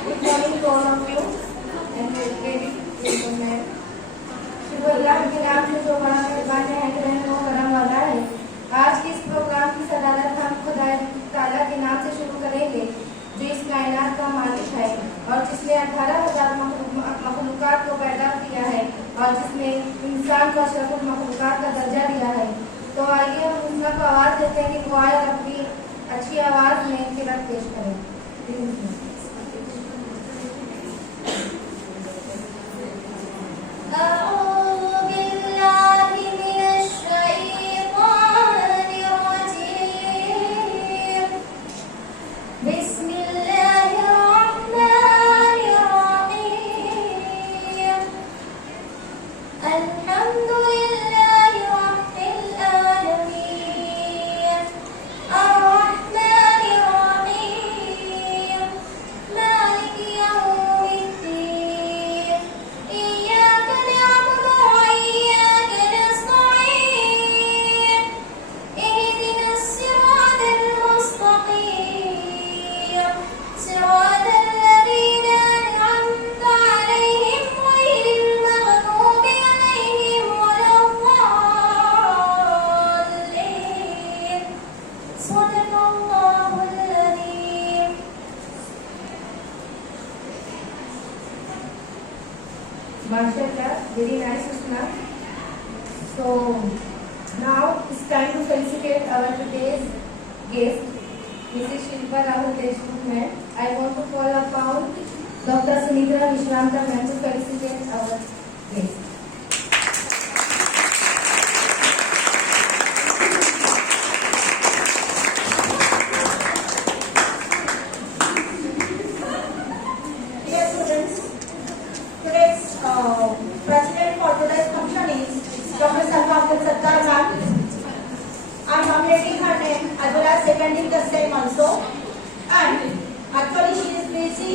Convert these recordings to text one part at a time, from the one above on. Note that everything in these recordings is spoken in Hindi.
Good morning to all of you and very good शुभ अल्लाह के नाम से जो बड़ा मेहरबान है वो करम वाला है। आज की इस प्रोग्राम की सदारत हम खुदा ताला के नाम से शुरू करेंगे जो इस कायनात का मालिक है और जिसने 18,000 मखलूकात को पैदा किया है और जिसने इंसान को अशरफुल मखलूकात का दर्जा दिया है। तो आइए हम उसका को आवाज़ देते हैं कि वो आए और अपनी अच्छी आवाज़ में किरत पेश करें। Mashallah, very nice Usna. So now it's time to felicitate our today's guest, Mrs. Shilpa Rahul Deshmukh ma'am. I want to call upon Dr. Sunitra Vishwamta ma'am to felicitate our guest. President for today's function is Dr. Salma Abdul Sattar ma'am. I am nominating her name as well as seconding the same also. And actually she is busy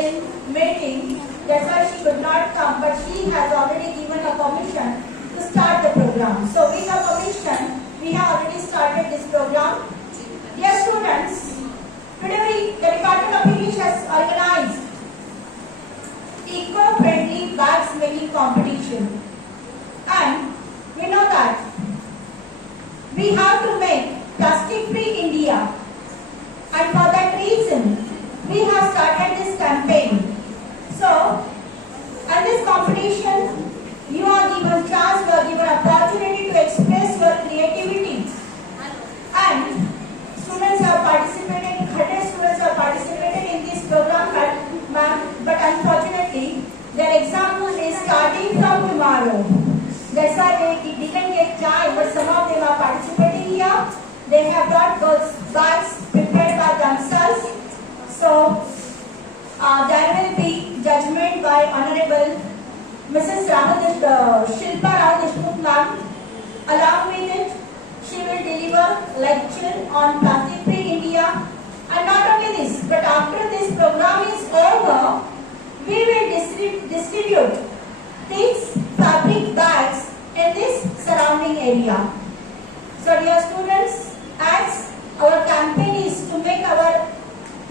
in meeting, that's why she could not come, but she has already given a permission to start the program. So with her permission, we have already started this program. Dear students, today the Department of English has organized eco-friendly bags making competition, and we know that we have to make plastic-free India, and for that reason we have started this campaign. So, at this competition, you are given chance, you are given opportunity to express your creativity, and students have participated, 100 students have participated in this program, but unfortunately, their exam is starting from tomorrow. That's why they didn't get time, but some of them are participating here. They have got those bags prepared by themselves. So, there will be judgment by Honorable Mrs. Shilpa Rahul Deshmukh ma'am. Along with it, she will deliver lecture on plastic-free India. And not only this, but after this program is over, we will distribute these fabric bags in this surrounding area. So dear students, as our campaign is to make our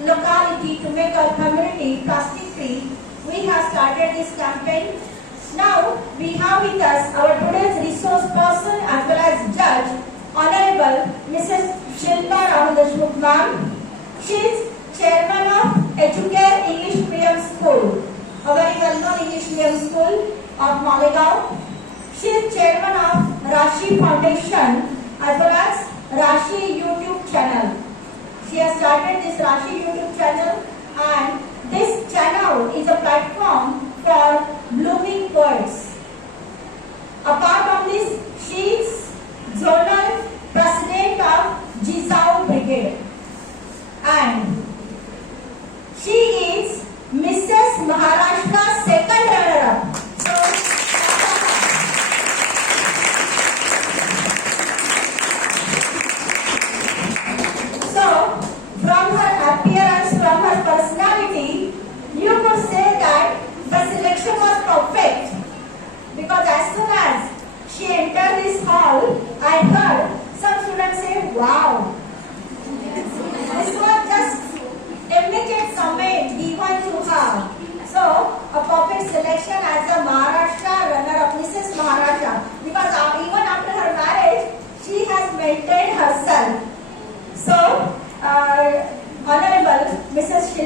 locality, to make our community plastic free, we have started this campaign. Now we have with us our today's resource person as well as judge, Honorable Mrs. Shilpa Rahul Deshmukh ma'am. She is chairman of Educare English Medium School, a very well-known English medium school of Malegaon. She is chairman of Rashi Foundation as well as Rashi YouTube channel. She has started this Rashi YouTube channel, and this channel is a platform for blooming poets. Apart from this, she is zonal president of Jisao Brigade, and she is Mrs. Maharashtra second runner-up. So, from her appearance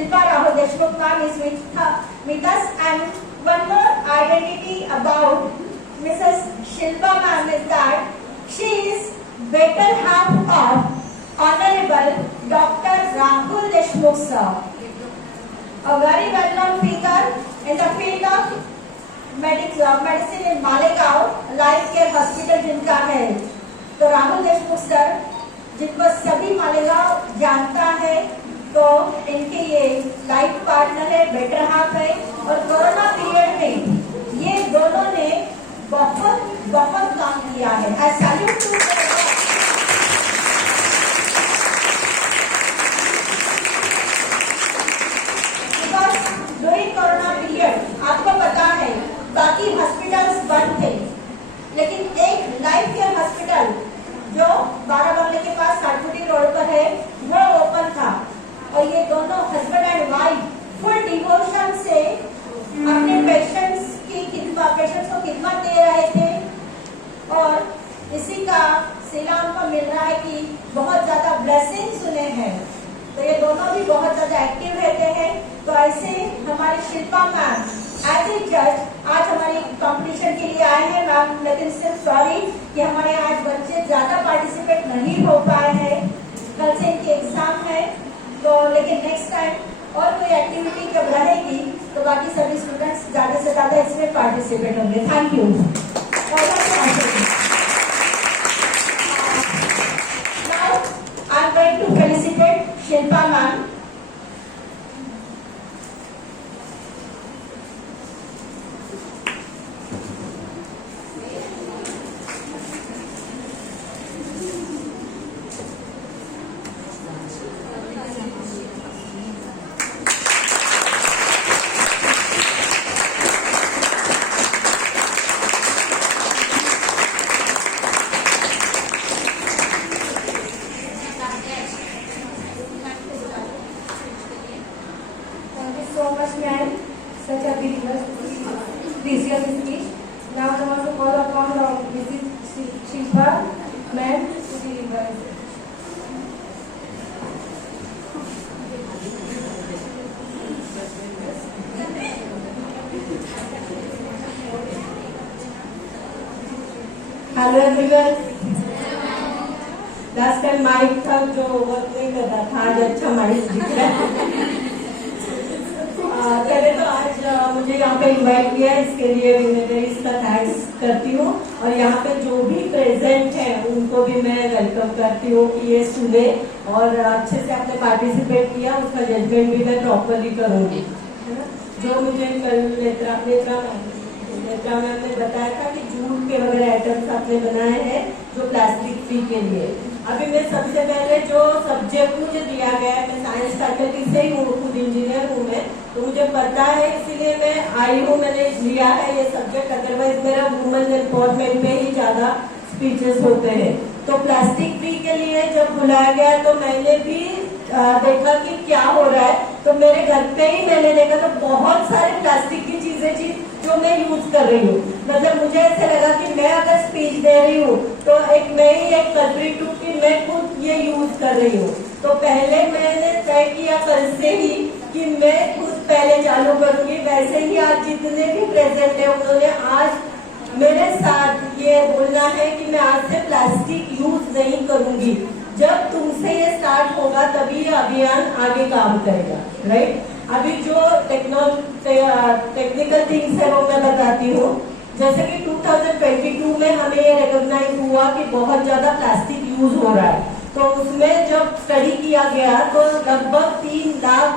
Shilpa Rahul Deshmukh ma'am is with us, and one more identity about Mrs. Shilpa ma'am is that she is better half of Honorable Dr. Rahul Deshmukh sir, a very well-known figure in the field of medicine in Malegaon, life care hospital जिनका है। तो राहुल देशमुख सर, जिनको सभी मालेगांव जानता है, तो इनके ये लाइफ पार्टनर है, बेटर हाफ है, और कोरोना पीरियड में ये दोनों ने बहुत बहुत काम किया है। I salute to during corona period आपको पता है बाकी हॉस्पिटल्स बंद थे, लेकिन एक लाइफ केयर हॉस्पिटल जो 12 बंगले के पास साटपुटी रोड पर है वो ओपन था, और ये दोनों husband and wife full devotion से अपने पेशेंट्स को खिदमत दे रहे थे, और इसी का सिला उनको मिल रहा है कि बहुत ज्यादा ब्लेसिंग्स उन्हें हैं। तो ये दोनों भी बहुत ज्यादा एक्टिव रहते हैं। तो ऐसे हमारी शिल्पा मैम एज ए जज आज हमारी कंपटीशन के लिए आए हैं मैम, लेकिन सिर्फ सॉरी कि हमारे आज बच्चे ज्यादा पार्टिसिपेट नहीं हो पाए हैं, कल से इनकी एग्जाम है। तो लेकिन नेक्स्ट टाइम और कोई एक्टिविटी जब रहेगी तो बाकी सभी स्टूडेंट्स ज्यादा से ज्यादा इसमें पार्टिसिपेट होंगे। Thank you. Now I am going to felicitate Shilpa ma'am. So much, ma'am. Such a big precious speech. Now I want to call upon Mrs. Shilpa, ma'am, to deliver. Hello everyone. Last time mic था जो वर्क नहीं कर रहा था, आज अच्छा माइक दिख रहा है। पहले तो आज मुझे यहाँ पे इनवाइट किया है, इसके लिए भी मैं इसका थैंक्स करती हूँ, और यहाँ पे जो भी प्रेजेंट है उनको भी मैं वेलकम करती हूँ कि ये सुने और अच्छे से आपने पार्टिसिपेट किया, उसका जजमेंट भी मैं प्रॉपरली करूँगी, है ना। जो मुझे कल नेत्रा मैम ने बताया था कि जूट के वगैरह आइटम्स आपने बनाए हैं जो प्लास्टिक फ्री के लिए। अभी मैं सबसे पहले जो सब्जेक्ट मुझे दिया गया है, मैं साइंस फैकल्टी से ही हूँ, खुद इंजीनियर हूँ मैं, तो मुझे पता है, इसीलिए मैं आई हूँ, मैंने लिया है ये सब्जेक्ट। अदरवाइज मेरा वुमेन एम्पावरमेंट में ही ज्यादा स्पीचेस होते हैं। तो प्लास्टिक फ्री के लिए जब बुलाया गया तो मैंने भी देखा कि क्या हो रहा है, तो मेरे घर पे ही मैंने देखा तो बहुत सारे प्लास्टिक की चीजें जो मैं यूज कर रही हूँ। मतलब मुझे ऐसे लगा कि मैं अगर स्पीच दे रही हूँ तो मैं ही एक कल्प्रिट हूँ कि मैं खुद ये यूज कर रही हूँ। तो पहले मैंने तय किया कल से ही कि मैं खुद पहले चालू करूंगी। वैसे ही आज जितने भी प्रेजेंट है उन्होंने आज मेरे साथ ये बोलना है कि मैं आज से प्लास्टिक यूज नहीं करूंगी। जब तुमसे ये स्टार्ट होगा तभी ये अभियान आगे काम करेगा, राइट। अभी जो टेक्निकल थिंग्स है वो मैं बताती हूँ। जैसे कि 2022 में हमें ये रिकॉग्नाइज हुआ कि बहुत ज्यादा प्लास्टिक यूज हो रहा है, तो उसमें जब स्टडी किया गया तो लगभग 3 लाख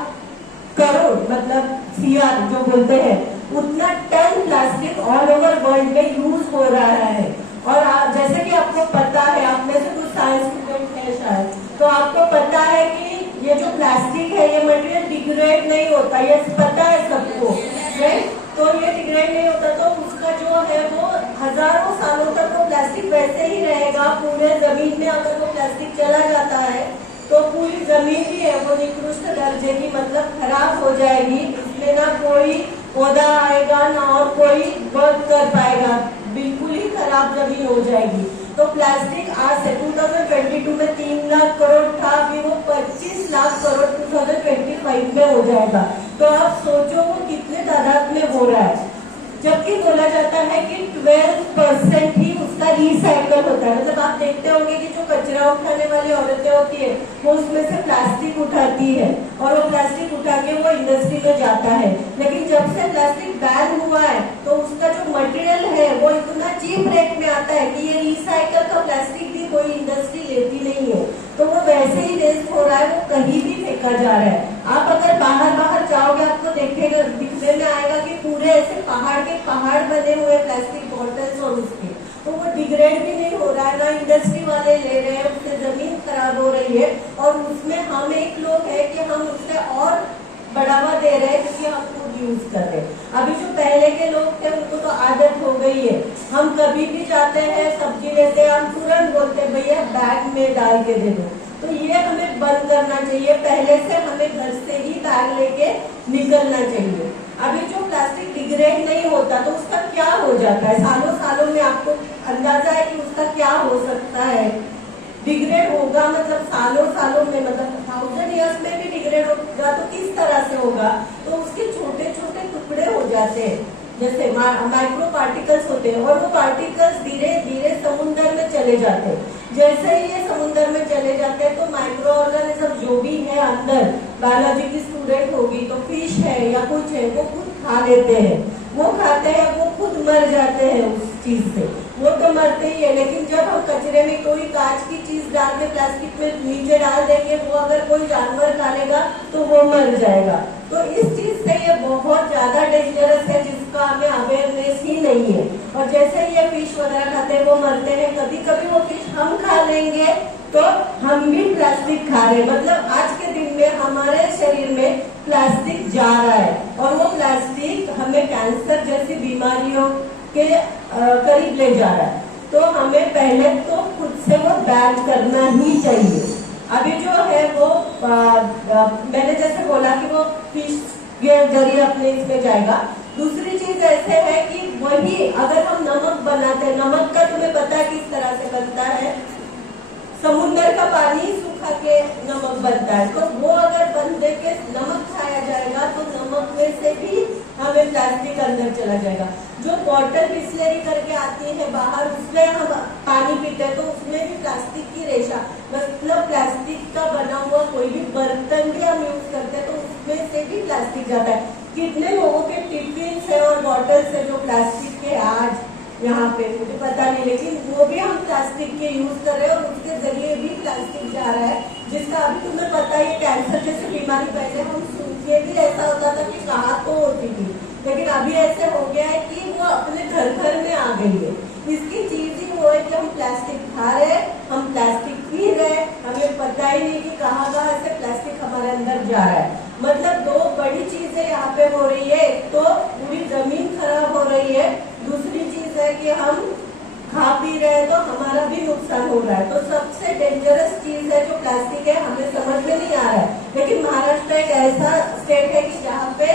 करोड़ मतलब सीआर जो बोलते हैं उतना ton plastic all over world में यूज हो रहा है। और जैसे कि आपको पता है, आप में से कुछ साइंस स्टूडेंट है शायद, तो आपको पता है कि ये जो प्लास्टिक है ये मटेरियल डिग्रेड नहीं होता, ये पता है सबको, राइट। तो ये डिग्रेड नहीं होता तो उसका जो है वो हजारों सालों तक वो प्लास्टिक वैसे ही रहेगा। पूरे जमीन में अगर वो प्लास्टिक चला जाता है तो पूरी जमीन भी है वो निकृष्ट दर्जे की, मतलब खराब हो जाएगी। इसमें ना कोई पौधा आएगा ना और कोई वर्क कर पाएगा, बिल्कुल ही खराब जमीन हो जाएगी। तो प्लास्टिक आज से 2022 में 3 लाख करोड़ था, अभी वो 25 लाख करोड़ 2025 में हो जाएगा। तो आप सोचो वो कितने तादाद में हो रहा है। जबकि बोला जाता है कि 12% ही उसका रिसाइकल होता है। मतलब आप देखते होंगे कि जो कचरा उठाने वाली औरतें होती है वो उसमें से प्लास्टिक उठाती है और वो प्लास्टिक उठा के वो इंडस्ट्री में जाता है। लेकिन जब से प्लास्टिक बैन हुआ है तो उसका जो मटेरियल है वो इतना चीप रेट में आता है कि ये रिसाइकल का प्लास्टिक भी कोई इंडस्ट्री लेती नहीं है। तो वो वैसे ही वेस्ट हो रहा है, वो कहीं भी फेंका जा रहा है। आप अगर बाहर जाओगे आपको दिखने में आएगा कि पूरे ऐसे पहाड़ के पहाड़ बने हुए प्लास्टिक बॉटल्स और उसके, तो वो डिग्रेड भी नहीं हो रहा है, ना इंडस्ट्री वाले ले रहे हैं, उससे जमीन खराब हो रही है और उसमें हम एक लोग है कि हम उससे और बढ़ावा दे रहे हैं क्योंकि हम खुद यूज कर रहे हैं। अभी जो पहले के लोग थे उनको तो आदत हो गई है, हम कभी भी जाते हैं सब्जी लेते हैं हम तुरंत बोलते हैं भैया बैग में डाल के दे दो। तो ये हमें बंद करना चाहिए, पहले से हमें घर से ही बैग लेके निकलना चाहिए। अभी जो प्लास्टिक डिग्रेड नहीं होता तो उसका क्या हो जाता है, सालों सालों में आपको अंदाजा है कि उसका क्या हो सकता है। डिग्रेड होगा मतलब सालों सालों में, मतलब 1000 इयर्स में भी डिग्रेड होगा तो किस तरह से होगा, तो उसके छोटे छोटे टुकड़े हो जाते हैं, जैसे माइक्रो पार्टिकल्स होते हैं और वो पार्टिकल्स धीरे धीरे समुद्र में चले जाते हैं। जैसे ही ये समुद्र में चले जाते हैं तो माइक्रो ऑर्गेनिज्म जो भी है अंदर, बायोलॉजी की स्टूडेंट होगी तो फिश है या कुछ है वो खुद खा लेते हैं, वो खाते हैं, वो खुद मर जाते हैं उस चीज से, वो तो मरते ही है। लेकिन जब हम कचरे में कोई कांच की चीज डाल के प्लास्टिक में नीचे डाल देंगे, वो अगर कोई जानवर खा लेगा तो वो मर जाएगा। तो इस चीज से ये बहुत ज्यादा डेंजरस है जिसका हमें अवेयरनेस ही नहीं है। और जैसे ये फिश वगैरह खाते हैं वो मरते हैं, कभी कभी वो फिश हम खा लेंगे तो हम भी प्लास्टिक खा रहे हैं। मतलब आज के दिन में हमारे शरीर में प्लास्टिक जा रहा है और वो प्लास्टिक हमें कैंसर जैसी बीमारियों के करीब ले जा रहा है। तो हमें पहले तो खुद से वो बैन करना ही चाहिए। अभी जो है वो मैंने जैसे बोला कि वो फिश के जरिए अपने इसमें जाएगा। दूसरी चीज ऐसे है कि वही अगर हम नमक बनाते हैं, नमक का तुम्हें पता है किस तरह से बनता है, समुद्र का पानी सूखा के नमक बनता है। तो वो अगर बन दे के नमक खाया जाएगा तो नमक में से भी हमें प्लास्टिक अंदर चला जाएगा। जो बॉटल बिस्लेरी करके आती है बाहर उसमें हम पानी पीते हैं तो उसमें भी प्लास्टिक की रेशा, मतलब प्लास्टिक का बना हुआ कोई भी बर्तन भी हम यूज करते हैं तो उसमें से भी प्लास्टिक जाता है। कितने लोगों के टिफिन है और बॉटल्स है जो प्लास्टिक के आज यहाँ पे मुझे पता नहीं, लेकिन वो भी हम प्लास्टिक के यूज कर रहे हैं और उसके जरिए भी प्लास्टिक जा रहा है, जिसका अभी तुम्हें पता है कैंसर जैसी बीमारी पहले हम सुन के भी ऐसा होता था कि कहाँ तो होती थी, लेकिन अभी ऐसे हो गया है कि वो अपने घर घर में आ गई है। इसकी चीज ही वो है कि हम प्लास्टिक खा रहे हैं, हम प्लास्टिक पी रहे हैं, हमें पता ही नहीं कि कहाँ कहाँ से प्लास्टिक हमारे अंदर जा रहा है। मतलब दो बड़ी चीजें यहाँ पे हो रही है, एक तो पूरी जमीन खराब हो रही है, दूसरी चीज है कि हम खा पी रहे हैं तो हमारा भी नुकसान हो रहा है। तो सबसे डेंजरस चीज है जो प्लास्टिक है, हमें समझ में नहीं आ रहा है। लेकिन महाराष्ट्र एक ऐसा स्टेट है कि जहाँ पे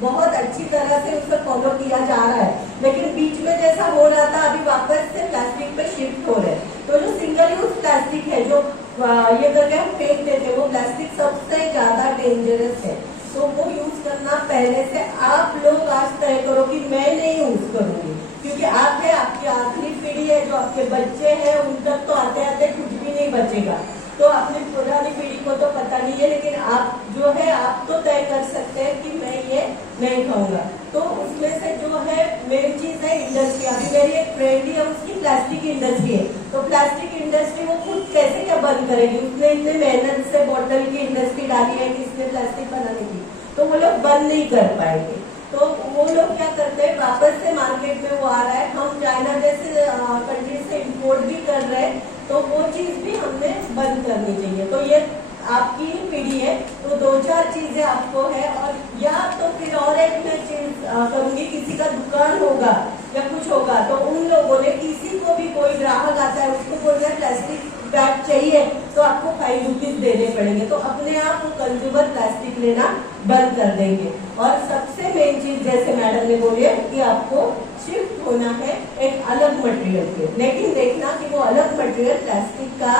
बहुत अच्छी तरह से उसे फॉलो किया जा रहा है, लेकिन बीच में जैसा हो रहा था अभी वापस से प्लास्टिक पे शिफ्ट हो रहे हैं। तो जो सिंगल यूज प्लास्टिक है जो ये करके हम फेंक देते वो प्लास्टिक सबसे ज्यादा डेंजरस है। तो वो यूज करना पहले से आप लोग आज तय करो कि मैं नहीं यूज करूंगी, क्योंकि आप है, आपकी आखिरी पीढ़ी है, जो आपके बच्चे हैं उन तक तो आते आते कुछ भी नहीं बचेगा। तो अपनी पुरानी पीढ़ी को तो पता नहीं है, लेकिन आप जो है आप तो तय कर सकते हैं कि मैं ये नहीं खाऊंगा। तो उसमें से जो है मेन चीज है इंडस्ट्री। अभी मेरी एक फ्रेंड है उसकी प्लास्टिक इंडस्ट्री है, तो प्लास्टिक इंडस्ट्री वो खुद कैसे क्या बंद करेगी, उसने इतने मेहनत से बोतल की इंडस्ट्री डाली है कि इसमें प्लास्टिक बनाने की, तो वो लोग बंद नहीं कर पाएंगे। तो वो लोग क्या करते हैं, वापस से मार्केट में वो आ रहा है, हम चाइना जैसे कंट्री से इंपोर्ट भी कर रहे हैं, तो वो चीज भी हमें बंद करनी चाहिए। तो ये आपकी पीढ़ी है, तो 2-4 चीजें आपको है। और या तो फिर और एक मैं चीज करूंगी, किसी का दुकान होगा या कुछ होगा तो उन लोगों ने किसी को भी कोई ग्राहक आता है उसको बोल रहे प्लास्टिक बैग चाहिए तो आपको 5 रुपीज देने पड़ेंगे। तो अपने आप वो कंज्यूमर प्लास्टिक लेना बंद कर देंगे। और सबसे मेन चीज जैसे मैडम ने बोली है कि आपको शिफ्ट होना है एक अलग मटेरियल पे, लेकिन देखना कि वो अलग मटेरियल प्लास्टिक का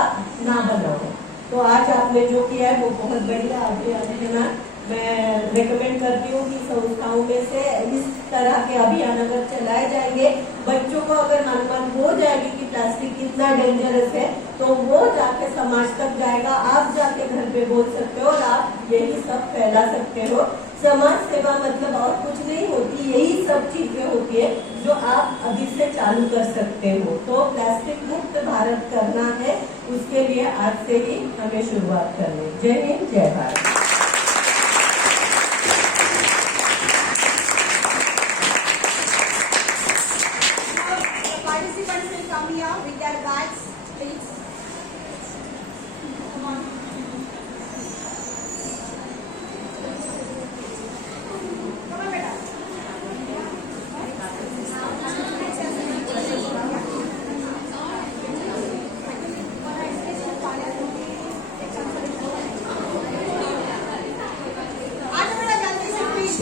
ना बना हो। तो आज आपने जो किया है वो बहुत बढ़िया आगे है ना। मैं रेकमेंड करती हूँ कि संस्थाओं में से इस तरह के अभियान अगर चलाए जाएंगे, बच्चों को अगर मालूम हो जाएगी कि प्लास्टिक कितना डेंजरस है, तो वो जाके समाज तक जाएगा, आप जाके घर पे बोल सकते हो और आप यही सब फैला सकते हो। समाज सेवा मतलब और कुछ नहीं होती, यही सब चीजें होती है जो आप अभी से चालू कर सकते हो। तो प्लास्टिक मुक्त भारत करना है, उसके लिए आज से ही हमें शुरुआत करनी। जय हिंद, जय Bharat. Participants will come here with their bags, please. Come on. Come on, beta. आजा बेटा, जल्दी से please.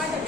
आजा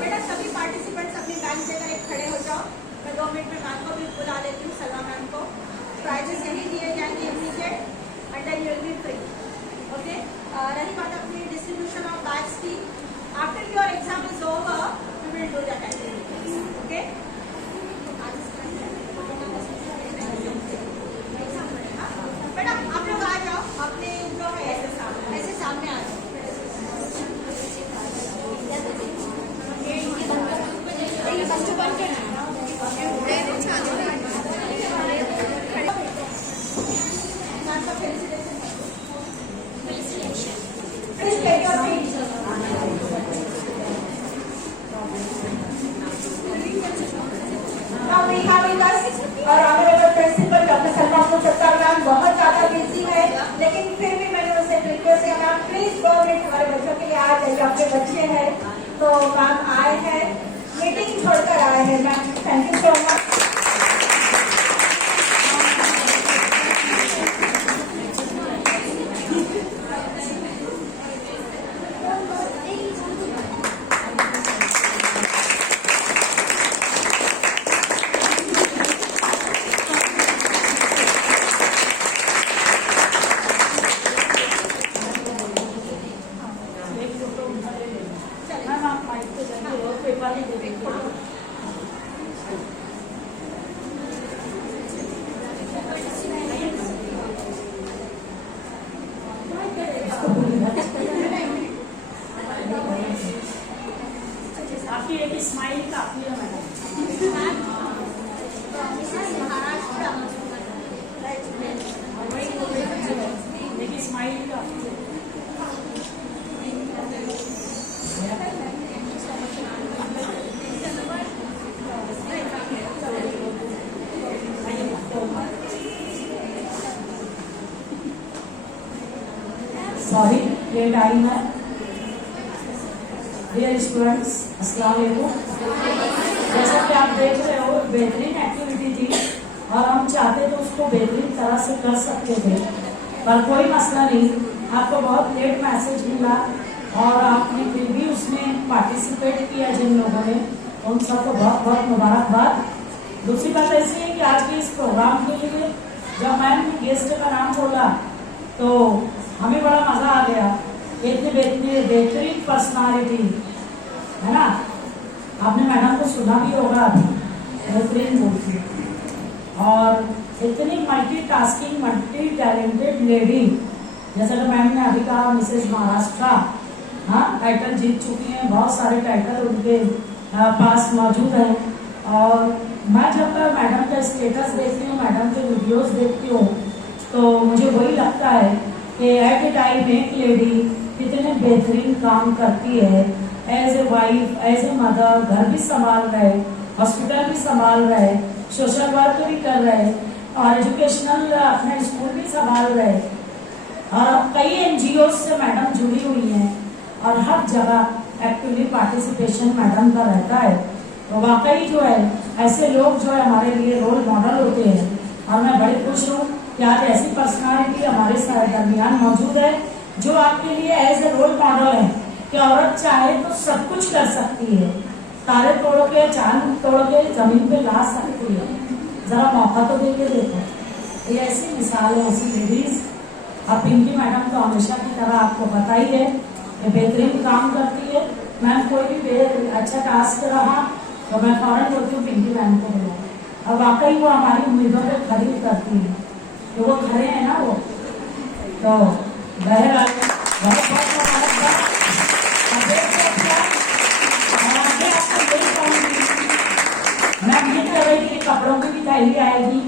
बेटा सभी पार्टिसिपेंट्स अपनी बैग लेकर एक खड़े हो जाओ। मैं 2 मिनट में मैम को भी बुला लेती हूँ, सलमा मैम को। प्राइजेस यही दिए जाएंगे immediate and then you will be free. Okay, रही बात अपनी डिस्ट्रीब्यूशन ऑफ बैग्स की, after your exam is over we will do that activity. Okay, बेटा आप लोग आ जाओ, अपने जो है ऐसे सामने आ जाओ। Please take your seats. Now we have with us our honorable principal Dr. Salma Sattar ma'am. बहुत ज्यादा बिजी है, लेकिन फिर भी मैंने उनसे रिक्वेस्ट किया मैम प्लीज 2 मिनट हमारे बच्चों के लिए आ जाइए, आपके बच्चे हैं। तो मैम आए हैं, मीटिंग छोड़कर आए हैं ma'am, thank you so much. आपकी एक स्माइल काफी है मैडम। एक स्माइल काफी है। सॉरी ये टाइम है। डियर स्टूडेंट्स, अस्सलाम वालेकुम। जैसा कि आप देख रहे हो बेहतरीन एक्टिविटी थी और हम चाहते तो उसको बेहतरीन तरह से कर सकते थे, पर कोई मसला नहीं। आपको बहुत लेट मैसेज मिला और आपने फिर भी उसमें पार्टिसिपेट किया। जिन लोगों ने उन सबको बहुत बहुत मुबारकबाद। दूसरी बात ऐसी है कि आज के इस प्रोग्राम के लिए जब मैम ने गेस्ट का नाम बोला तो हमें बड़ा मजा आ गया। इतनी बेहतरीन पर्सनालिटी है ना, आपने मैडम को सुना भी होगा अभी, बेहतरीन बोलती और इतनी मल्टीटास्किंग मल्टी टैलेंटेड लेडी। जैसा कि मैम ने अभी कहा मिसेज महाराष्ट्र, हाँ टाइटल जीत चुकी हैं, बहुत सारे टाइटल उनके पास मौजूद हैं। और मैं जब मैडम का स्टेटस देखती हूँ, मैडम के वीडियोस देखती हूँ, तो मुझे वही लगता है कि एट ए टाइम एक लेडी कितने बेहतरीन काम करती है। As a wife, as a mother, घर भी संभाल रहे, हॉस्पिटल भी संभाल रहे, सोशल वर्क भी कर रहे और एजुकेशनल अपना स्कूल भी संभाल रहे। और कई NGO से मैडम जुड़ी हुई हैं और हर जगह एक्टिवली पार्टिसिपेशन मैडम का रहता है। तो वाकई जो है ऐसे लोग जो है हमारे लिए रोल मॉडल होते हैं और मैं बड़ी खुश हूँ कि आज ऐसी पर्सनालिटी हमारे दरमियान मौजूद है जो आपके लिए एज ए रोल मॉडल है कि औरत चाहे तो सब कुछ कर सकती है, तारे तोड़ के चांद तोड़ के जमीन पे ला सकती है। जरा मौका तो दे के देखो। ये ऐसी मिसाल है, ऐसी लेडीज। और पिंकी मैडम तो हमेशा की तरह आपको पता ही है कि बेहतरीन काम करती है। मैम कोई भी अच्छा टास्क रहा तो मैं फौरन बोलती हूँ पिंकी मैम को बोलो। अब वाकई वो हमारी उम्मीदों को खरी उतरती है, तो वो खड़े हैं ना वो। तो बहरहाल बहुत बहुत मुबारकबाद। मैं उम्मीद कर रही थी कपड़ों की भी थैली आएगी,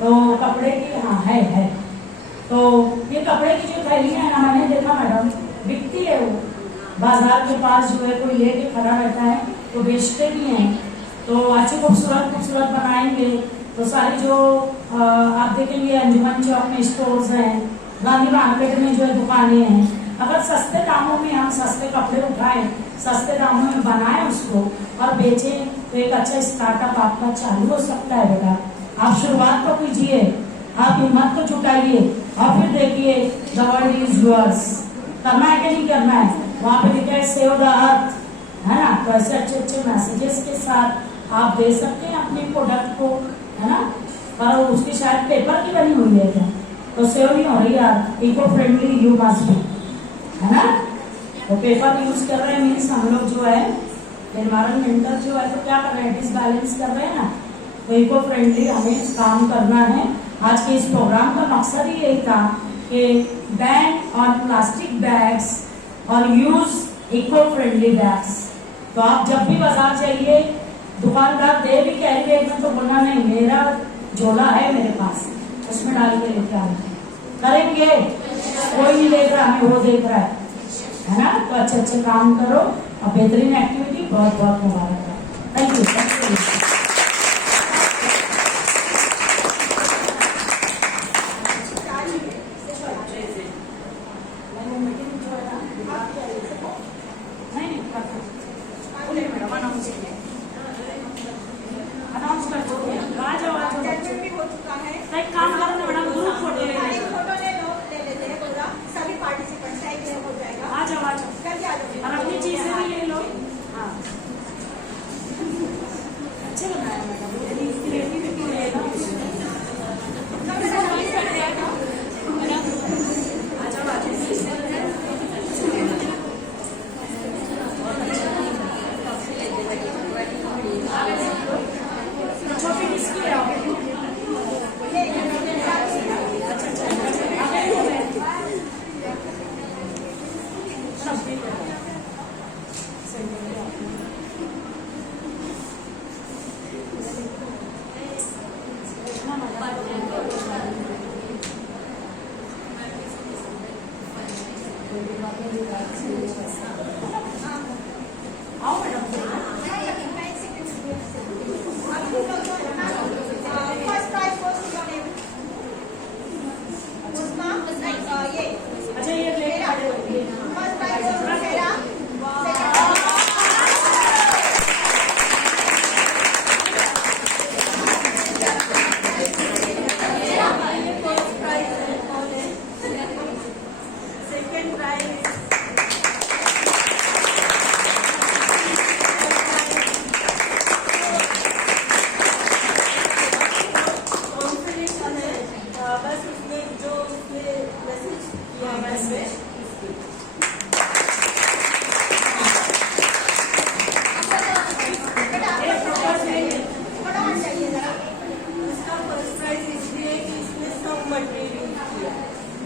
तो कपड़े की हाँ है। तो ये कपड़े की जो थैलियां है ना, मैंने देखा मैडम बिकती है, वो बाजार के पास जो है कोई लेके खड़ा रहता है तो बेचते भी हैं। तो अच्छे खूबसूरत बनाएंगे तो सारी जो आप देखेंगे अंजुमन चौक में स्टोर्स हैं, गांधी मार्केट में जो है दुकानें हैं, अगर सस्ते दामों में हम सस्ते कपड़े उठाएं, सस्ते दामों में बनाएं उसको और बेचें तो एक अच्छा स्टार्टअप आपका चालू हो सकता है। बेटा आप शुरुआत तो कीजिए, आप हिम्मत तो जुटाइए और फिर देखिए द वर्ल्ड इज योर्स। करना है कि नहीं करना है? वहां पे लिखा है सेव द अर्थ, है ना। तो ऐसे अच्छे अच्छे मैसेजेस के साथ आप दे सकते हैं अपने प्रोडक्ट को, है ना। और उसकी शायद पेपर की बनी हुई है क्या, तो सेव नहीं हो रही यार। Eco friendly you must be, है ना। तो पेपर यूज कर रहे हैं मीन्स हम लोग जो है एनवायरमेंटल जो है तो क्या कर रहे हैं, डिसबैलेंस कर रहे हैं ना। तो इको फ्रेंडली हमें काम करना है। आज के इस प्रोग्राम का मकसद ही यही था कि बैन ऑन प्लास्टिक बैग्स और यूज इको फ्रेंडली बैग्स। तो आप जब भी बाजार जाइए, दुकानदार दे भी कैरी बैग में तो बोलना नहीं मेरा झोला है मेरे पास, उसमें डाल के लेके आना करेंगे। कोई नहीं देख रहा, हमें वो देख रहा है ना। तो अच्छे अच्छे काम करो और बेहतरीन एक्टिविटी, बहुत बहुत मुबारक। Thank you. अनाउंस कर दो, आ जाओ आ जाओ। Attachment भी हो चुका है। एक काम करो ना मैडम, ग्रुप फोटो ले एक लो। फोटो ले लो, ले लेते हैं पूरा, सभी पार्टिसिपेंट्स का एक हो जाएगा। आ जाओ आ जाओ, करके आ जाओ। और अपनी चीजें भी ले लो। हाँ अच्छे बनाया मैडम, क्रिएटिविटी ले लो। आ जाओ आ जाओ। छोटी किसकी है? आओ madam. First prize goes to your name. उसका ये अच्छा ये ले फर्स्ट प्राइज goes to मेरा। सेकंड प्राइज कॉन्फिडेंशन है। बस उसमें जो उसने मैसेज किया है फटाफट चाहिए जरा। उसका फर्स्ट प्राइज इसलिए कि इसने सब मटेरियल यूज किया,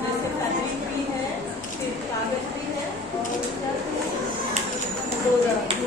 जैसे फैब्रिक भी है, फिर कागज भी है और